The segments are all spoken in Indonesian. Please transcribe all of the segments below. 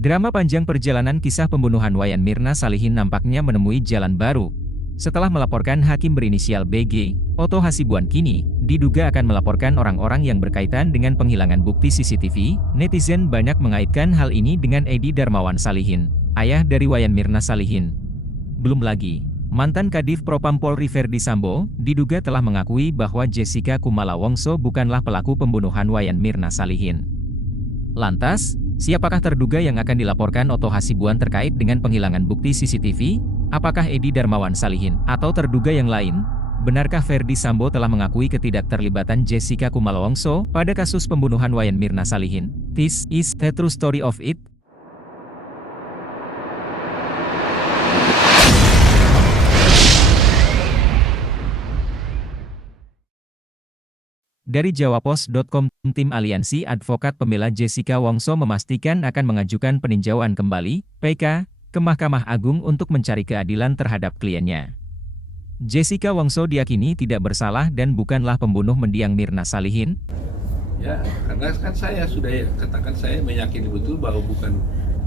Drama panjang perjalanan kisah pembunuhan Wayan Mirna Salihin nampaknya menemui jalan baru. Setelah melaporkan hakim berinisial BG, Otto Hasibuan kini diduga akan melaporkan orang-orang yang berkaitan dengan penghilangan bukti CCTV. Netizen banyak mengaitkan hal ini dengan Edi Darmawan Salihin, ayah dari Wayan Mirna Salihin. Belum lagi, mantan Kadif Propam Polri Verdi Sambo diduga telah mengakui bahwa Jessica Kumala Wongso bukanlah pelaku pembunuhan Wayan Mirna Salihin. Lantas, siapakah terduga yang akan dilaporkan Otto Hasibuan terkait dengan penghilangan bukti CCTV? Apakah Edi Darmawan Salihin atau terduga yang lain? Benarkah Verdi Sambo telah mengakui ketidakterlibatan Jessica Kumala Wongso pada kasus pembunuhan Wayan Mirna Salihin? This is the true story of it. Dari jawapos.com, tim Aliansi Advokat Pembela Jessica Wongso memastikan akan mengajukan peninjauan kembali (PK) ke Mahkamah Agung untuk mencari keadilan terhadap kliennya. Jessica Wongso diyakini tidak bersalah dan bukanlah pembunuh mendiang Mirna Salihin. Ya, karena kan saya sudah katakan, saya meyakini betul bahwa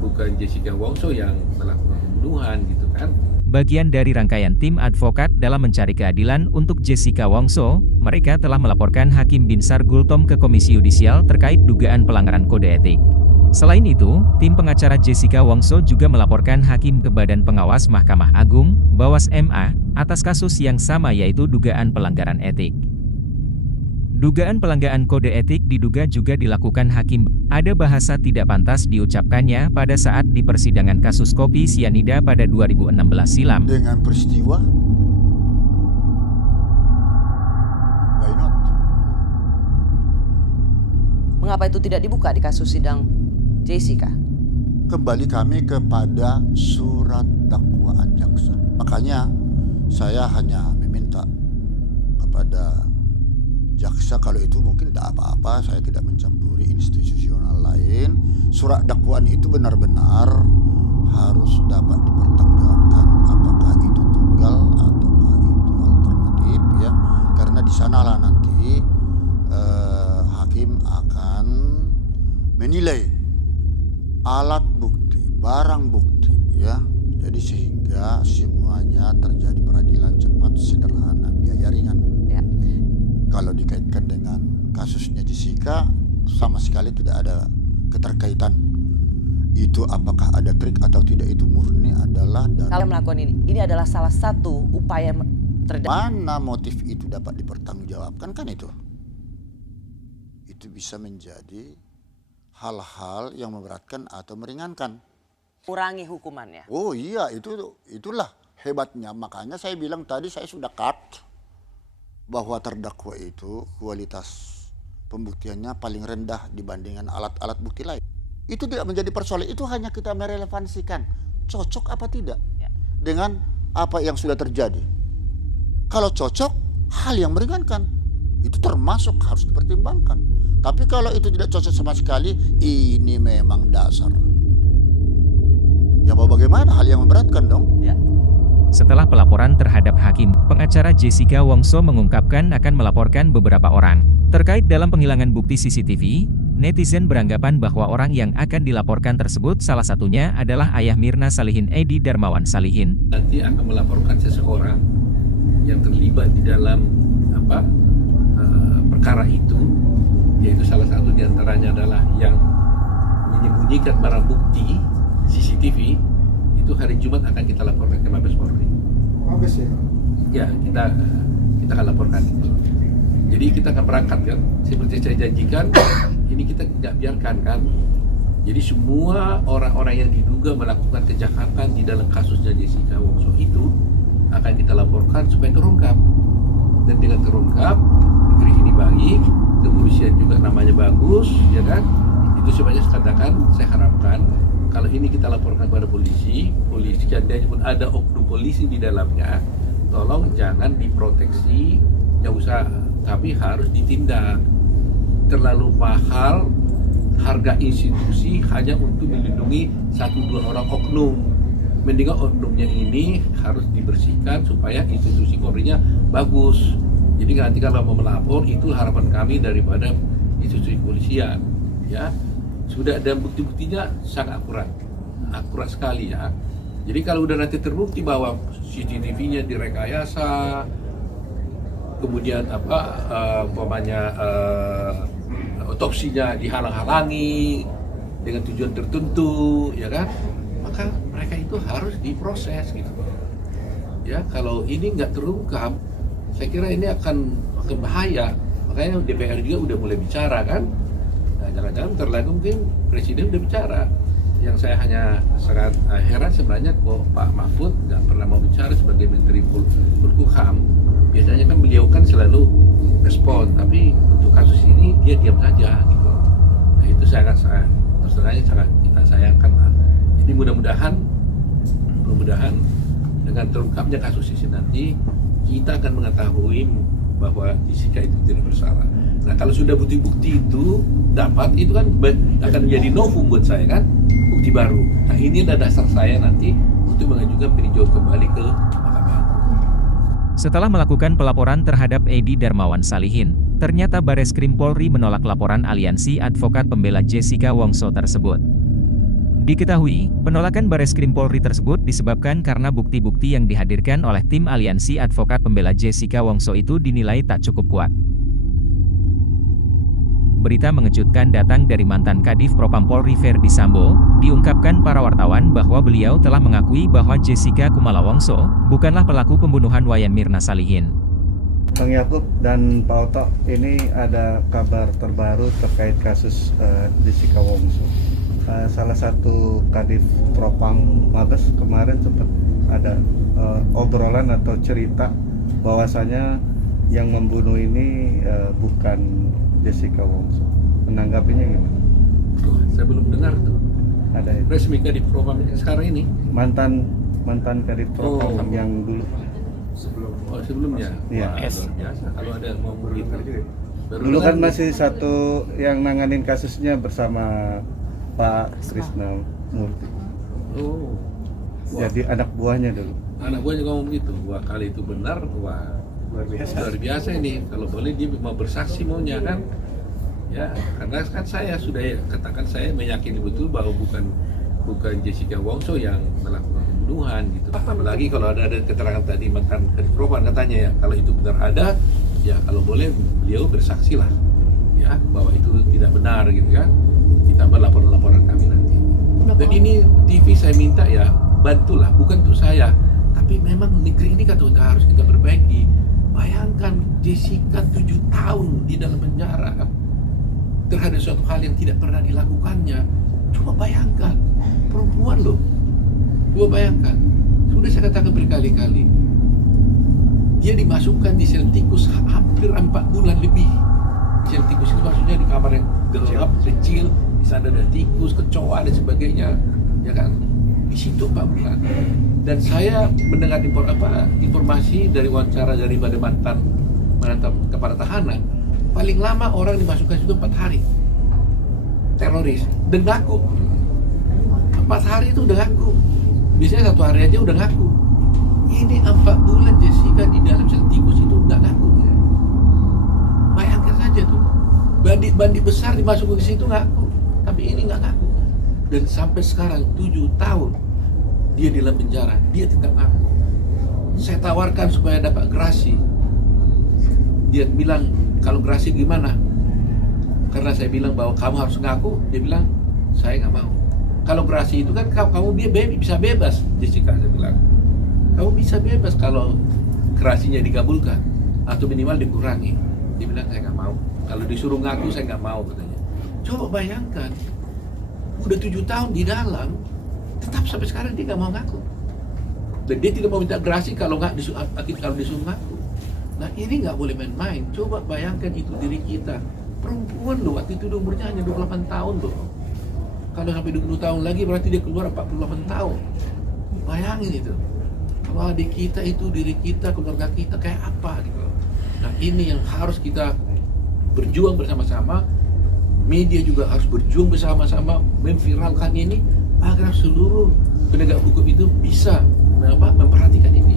bukan Jessica Wongso yang melakukan pembunuhan gitu kan. Bagian dari rangkaian tim advokat dalam mencari keadilan untuk Jessica Wongso, mereka telah melaporkan Hakim Binsar Gultom ke Komisi Yudisial terkait dugaan pelanggaran kode etik. Selain itu, tim pengacara Jessica Wongso juga melaporkan Hakim ke Badan Pengawas Mahkamah Agung, Bawas MA, atas kasus yang sama yaitu dugaan pelanggaran etik. Dugaan pelanggaran kode etik diduga juga dilakukan Hakim. Ada bahasa tidak pantas diucapkannya pada saat di persidangan kasus kopi sianida pada 2016 silam. Dengan peristiwa, why not? Mengapa itu tidak dibuka di kasus sidang Jessica? Kembali kami kepada surat dakwaan jaksa. Makanya saya hanya meminta kepada jaksa, kalau itu mungkin tidak apa-apa, saya tidak mencampuri institusional lain. Surat dakwaan itu benar-benar harus dapat dipertanggungjawabkan, apakah itu tunggal ataukah itu alternatif, ya. Karena di sanalah nanti hakim akan menilai alat bukti, barang bukti, ya. Jadi sehingga semuanya terjadi peradilan cepat, sederhana, biaya ringan. Ya. Kalau dikaitkan dengan kasusnya Jessica, sama sekali tidak ada keterkaitan. Itu apakah ada trik atau tidak, itu murni adalah dari Kalau melakukan ini adalah salah satu upaya mana motif itu dapat dipertanggungjawabkan, kan itu. Itu bisa menjadi hal-hal yang memberatkan atau meringankan. kurangi hukumannya. Oh iya, itulah hebatnya. Makanya saya bilang tadi, saya sudah cut bahwa terdakwa itu kualitas pembuktiannya paling rendah dibandingkan alat-alat bukti lain. Itu tidak menjadi persoalan, itu hanya kita merelevansikan cocok apa tidak dengan apa yang sudah terjadi. Kalau cocok, hal yang meringankan itu termasuk harus dipertimbangkan. Tapi kalau itu tidak cocok sama sekali, ini memang dasar. Ya mau bagaimana, hal yang memberatkan dong. Ya. Setelah pelaporan terhadap hakim, pengacara Jessica Wongso mengungkapkan akan melaporkan beberapa orang. Terkait dalam penghilangan bukti CCTV, netizen beranggapan bahwa orang yang akan dilaporkan tersebut salah satunya adalah ayah Mirna Salihin, Edi Darmawan Salihin. Nanti akan melaporkan seseorang yang terlibat di dalam perkara itu, yaitu salah satu diantaranya adalah yang menyembunyikan barang bukti CCTV. Itu hari Jumat akan kita laporkan ke Mabes Polri. Mabes ya? Ya, kita akan laporkan itu. Jadi kita akan berangkat kan, seperti saya janjikan, ini kita tidak biarkan kan. Jadi semua orang-orang yang diduga melakukan kejahatan di dalam kasusnya Jessica Wongso itu akan kita laporkan supaya terungkap. Dan dengan terungkap, negeri ini baik, kepolisian juga namanya bagus, ya kan? Itu sebenarnya saya katakan, saya harapkan kalau ini kita laporkan kepada polisi dan pun ada oknum polisi di dalamnya, tolong jangan diproteksi, jauh usah, tapi harus ditindak. Terlalu mahal harga institusi hanya untuk melindungi 1-2 orang oknum. Mendingan oknumnya ini harus dibersihkan supaya institusi Polri-nya bagus. Jadi nanti kalau mau melapor, itu harapan kami daripada institusi kepolisian, ya. sudah ada bukti-buktinya sangat akurat sekali ya. Jadi kalau udah nanti terbukti bahwa CCTV-nya direkayasa, kemudian otopsinya dihalang-halangi dengan tujuan tertentu, ya kan? Maka mereka itu harus diproses gitu. Ya, kalau ini nggak terungkap, saya kira ini akan bahaya. Makanya DPR juga udah mulai bicara kan. Nah, jangan-jangan terlalu mungkin Presiden udah bicara. Yang saya hanya sangat heran sebenarnya kok Pak Mahfud nggak pernah mau bicara sebagai Menteri Polhukam. Biasanya kan beliau kan selalu respon, tapi untuk kasus ini dia diam saja gitu. Nah itu sangat kita sayangkan lah. Jadi mudah-mudahan dengan terungkapnya kasus ini nanti kita akan mengetahui bahwa Jessica itu tidak bersalah. Nah kalau sudah bukti-bukti itu dapat, itu kan akan menjadi novum buat saya kan, bukti baru. Nah ini adalah dasar saya nanti untuk mengajukan peninjauan kembali ke Mahkamah Agung. Setelah melakukan pelaporan terhadap Edi Darmawan Salihin, ternyata Bareskrim Polri menolak laporan Aliansi Advokat Pembela Jessica Wongso tersebut. Diketahui, penolakan Bareskrim Polri tersebut disebabkan karena bukti-bukti yang dihadirkan oleh tim Aliansi Advokat Pembela Jessica Wongso itu dinilai tak cukup kuat. Berita mengejutkan datang dari mantan Kadif Propam Polri Verdi Sambo, diungkapkan para wartawan bahwa beliau telah mengakui bahwa Jessica Kumala Wongso bukanlah pelaku pembunuhan Wayan Mirna Salihin. Bang Yakub dan Pak Oto, ini ada kabar terbaru terkait kasus Jessica Wongso. Salah satu Kadif Propam Mabes kemarin sempat ada obrolan atau cerita bahwasanya yang membunuh ini bukan Jessica Wongso. Menanggapinya gimana? Saya belum dengar tuh. Ada itu. Resmi Kadif Propam yang sekarang ini? Mantan Kadif Propam yang dulu. Sebelumnya? Iya. Biasa. Kalau ada yang mau begitu. Dulu kan masih satu yang nanganin kasusnya bersama Pak Krisna Murti. Oh. Jadi anak buahnya dulu. Anak buahnya ngomong gitu. Wah, kali itu benar, wah luar biasa ini. Kalau boleh dia mau bersaksi maunya kan. Ya, karena kan saya sudah katakan saya meyakini betul bahwa bukan Jessica Wongso yang melakukan pembunuhan gitu. Apalagi kalau ada keterangan tadi mantan Kadif Propam katanya ya, kalau itu benar ada, ya kalau boleh beliau bersaksi lah. Ya, bahwa itu tidak benar gitu kan. Ditambah laporan-laporan kami nanti. Dan ini TV saya minta ya, bantulah, bukan untuk saya, tapi memang negeri ini kan harus kita perbaiki. Bayangkan Jessica 7 tahun di dalam penjara terhadap suatu hal yang tidak pernah dilakukannya. Coba bayangkan, perempuan loh. Coba bayangkan, sudah saya katakan berkali-kali, dia dimasukkan di sel tikus hampir 4 bulan lebih. Sel tikus itu maksudnya di kamar yang gelap, kecil, di sana ada tikus, kecoa dan sebagainya, ya kan? Di situ 4 bulan. Dan saya mendengar informasi dari wawancara daripada mantan kepala tahanan, paling lama orang dimasukkan itu 4 hari. Teroris, dan ngaku. 4 hari itu udah ngaku. Biasanya 1 hari aja udah ngaku. Ini 4 bulan Jessica di dalam sel tikus itu nggak ngaku. Bayangkan saja tuh, bandit besar dimasukkan ke situ ngaku, tapi ini nggak ngaku. Dan sampai sekarang 7 tahun dia di dalam penjara, dia tetap ngaku. Saya tawarkan supaya dapat gerasi. Dia bilang, kalau gerasi gimana? Karena saya bilang bahwa kamu harus ngaku, dia bilang, saya nggak mau. Kalau gerasi itu kan kamu bisa bebas, Jessica, saya bilang. Kamu bisa bebas kalau gerasinya dikabulkan atau minimal dikurangi. Dia bilang, saya nggak mau. Kalau disuruh ngaku, saya nggak mau, katanya. Coba bayangkan, udah 7 tahun di dalam, tetap sampai sekarang dia nggak mau ngaku. Dan dia tidak mau minta gerasi kalau disuruh ngaku. Nah ini nggak boleh main-main. Coba bayangkan itu diri kita, perempuan loh, waktu itu umurnya hanya 28 tahun loh. Kalau sampai 20 tahun lagi berarti dia keluar 48 tahun. Bayangin itu. Kalau adik kita itu, diri kita, keluarga kita kayak apa gitu. Nah ini yang harus kita berjuang bersama-sama. Media juga harus berjuang bersama-sama memviralkan ini agar seluruh penegak hukum itu bisa memperhatikan ini.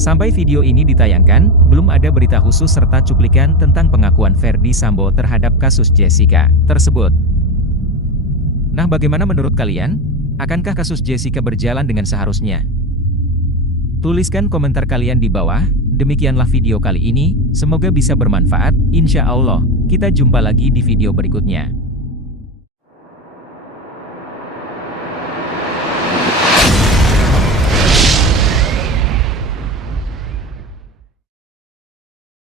Sampai video ini ditayangkan, belum ada berita khusus serta cuplikan tentang pengakuan Verdi Sambo terhadap kasus Jessica tersebut. Nah, bagaimana menurut kalian? Akankah kasus Jessica berjalan dengan seharusnya? Tuliskan komentar kalian di bawah. Demikianlah video kali ini, semoga bisa bermanfaat. Insya Allah, kita jumpa lagi di video berikutnya.